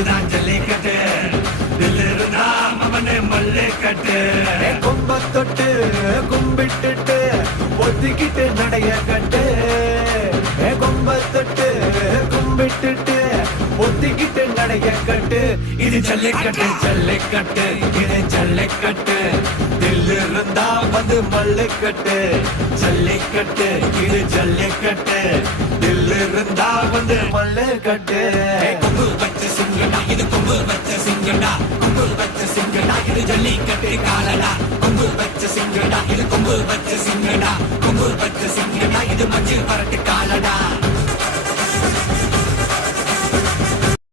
இதுதான் ஜல்லிக்கட்டு தில்லு இருந்தா அவனே மல்லிக்கட்டு கொம்ப தொட்டு கும்பிட்டுட்டு ஒத்திக்கிட்டு நடைய கட்டு கொம்ப தொட்டு கும்பிட்டுட்டு ஒத்திக்கிட்டு நடைய கட்டு இது ஜல்லிக்கட்டு ஜல்லிக்கட்டு இது ஜல்லிக்கட்டு தில்லு இருந்தா வந்து மல்லிக்கட்டு ஜல்லிக்கட்டு இது ஜல்லிக்கட்டு தில்லு இருந்தா வந்து மல்லிக்கட்டு கொம்பு வச்ச சிங்கடா இது கொம்பு வச்ச சிங்கடா கொம்பு வச்ச சிங்கடா இது ஜல்லிக்கட்டு காலடா கொம்பு வச்ச சிங்கடா இது கொம்பு வச்ச சிங்கடா கொம்பு வச்ச சிங்கடா இது மஞ்சள் பரட்டு காலடா